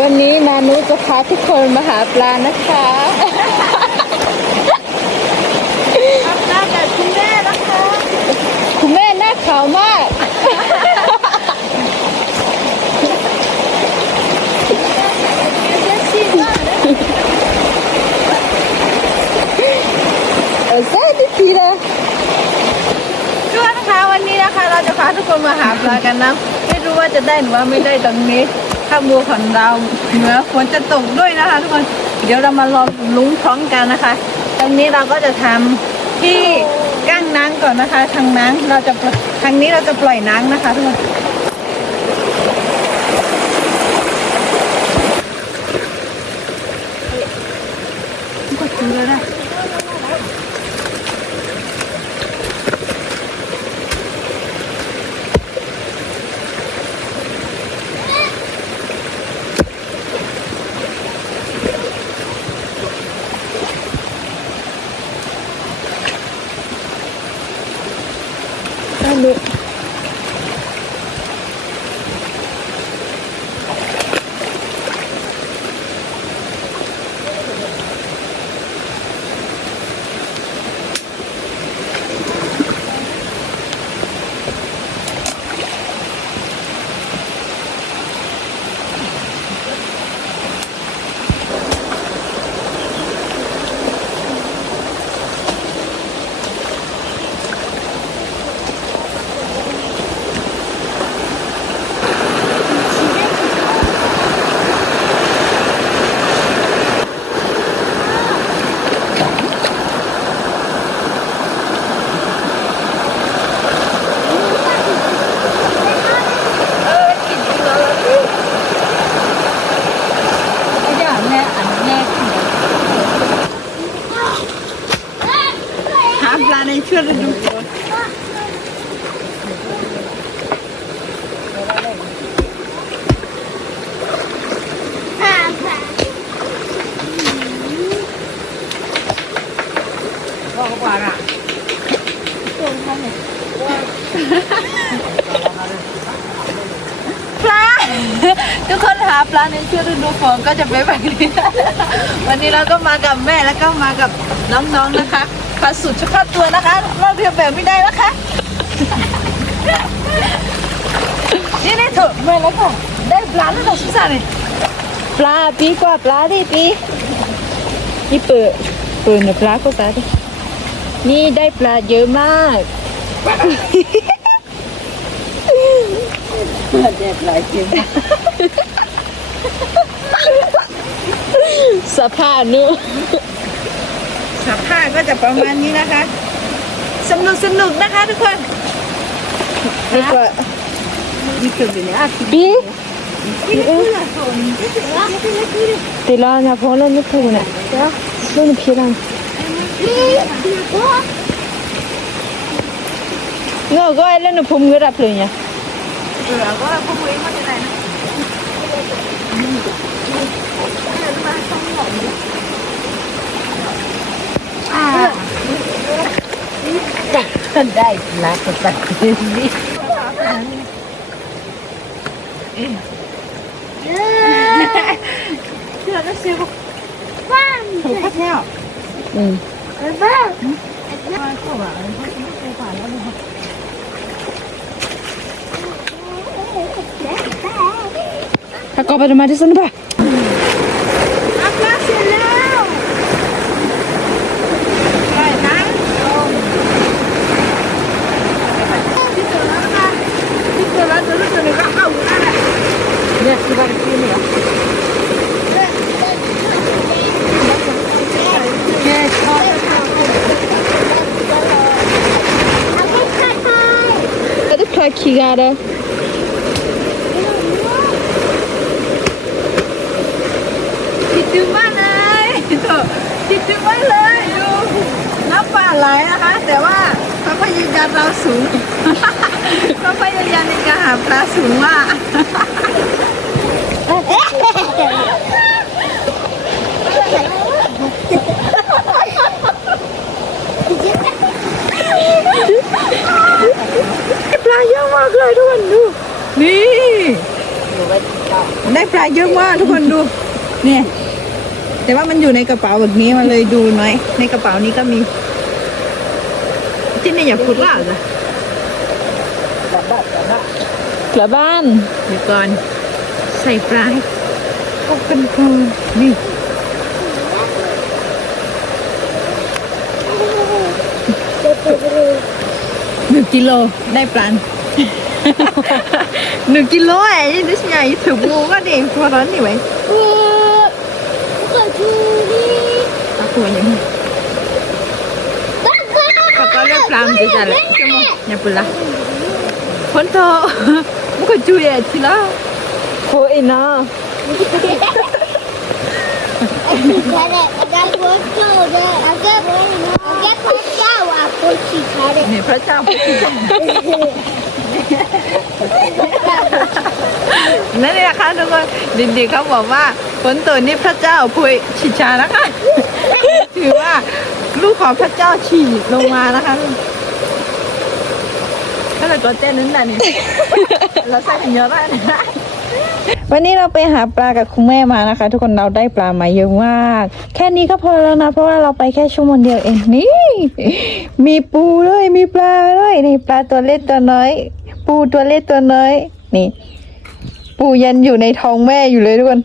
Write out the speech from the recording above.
วันนี้มานุจะพาทุกคนมาหาปลานะคะรับหน้ากับคุณแม่นะคะ คุณแม่หน้าขาวมากเซ็กซี่มากเลยเออใช่ที่ทีละทุกคนคะวันนี้นะคะเราจะพาทุกคนมาหาปลากันนะ ไม่รู้ว่าจะได้หรือว่าไม่ได้ตรงนี้ ข้ามบัวของเราเหนือฝนจะตกด้วยนะคะทุกคนเดี๋ยวเรามาลองลุ้นพร้อมกันนะคะ ตรงนี้เราก็จะทำที่กั้งน้ำก่อนนะคะ ทางน้ำเราจะทางนี้เราจะปล่อยน้ำนะคะทุกคนก็ถือแล้วนะ มานุ อย่างแม่อันแม่ หาปลาในช่วงฤดูฝนปลาทุกคนหาปลาในช่วงฤดูฝนก็จะเป็นแบบนี้ วันนี้เราก็มากับแม่แล้วก็มากับน้องๆนะคะาสุดเฉพาะตัวนะคะเราเรียนแบบไม่ได้นะคะนี่นี่เถอะแม่แล้วก็ได้ปลาแล้วเราสุดสันเลยปลาปีกว่าปลาดิปีนี่เปิดเปิดเนี่ยปลาก็ปลาดินี่ได้ปลาเยอะมากเด็ดหลายจริงสภาพนุสภ จะประมาณนี้นะคะ สนุกสนุกนะคะ ทุกคนแล้วก็นี่คือเป็นอาชีพปีที่เออตีลาเนี่ยพอแล้วนึกถึงเนี่ยเล่นพีรังเงาก็ไอ้เล่นพุ่มก็รับเลยเนี่ยเออก็พวกเองมันจะได้นะได้ปลาก็ปลานี่เชื่อแล้วเชื่อว่าถูกพัดแล้วอืมว่าเขาว่าเขาไม่ผ่านแล้วเลย ถ้าก็ไปมาที่สนป่ะ อัพมาเสร็จแล้วไปนะที่ตัวนั้นนะที่ตัวนั้นตัวนั้นตัวนี้ก็เข้าอยู่นั่นแหละ เนี่ยคือบ้านที่นี่เหรอแค่ชอบก็ ได้คลายขี้กาดคิดถึงมากเลยคิดถึงมากเลยดูน้ำป่าไหลนะคะ แต่ว่าเขาพยายามเราสูงเขาพยายามในการหาปลาสูงมาก นี่ได้ปลาเยอะมากทุกคนดู เนี่ย แต่ว่ามันอยู่ในกระเป๋าแบบนี้มาเลยดูหน่อย ในกระเป๋านี้ก็มี ที่นี่อยากขุดว่าจ้ะอกลับบ้านกลับบ้านกลับบ้านเดี๋ยวก่อน ใส่ปลาให้ก็เป็นคืนนี่หนึ่งกิโลได้ปลาน 1 kilo ấy nó nhảy thử ngu quá đẹp quá đó nhỉ bạn ta của những gì có có lớp làm gì chả lại? Cho mà nhà bự là phấn thơ muốn có chui à thì là khôi nó. Nè, phải sao? นั่นเองค่ะทุกคนเด็กๆเขาบอกว่าฝนตกนี่พระเจ้าพุยฉีดชานะคะถือว่าลูกของพระเจ้าฉีดลงมานะคะก็เลยก็เต้นนั้นน่ะนี่เราใส่เยอะได้นะวันนี้เราไปหาปลากับคุณแม่มานะคะ ทุกคนเราได้ปลามาเยอะมาก แค่นี้ก็พอแล้วนะ เพราะว่าเราไปแค่ชั่วโมงเดียวเองนี่ มีปูด้วยมีปลาด้วยนี่ปลาตัวเล็กตัวน้อย ปูตัวเล็กตัวน้อยนี่ ปูยันอยู่ในท้องแม่อยู่เลยทุกคน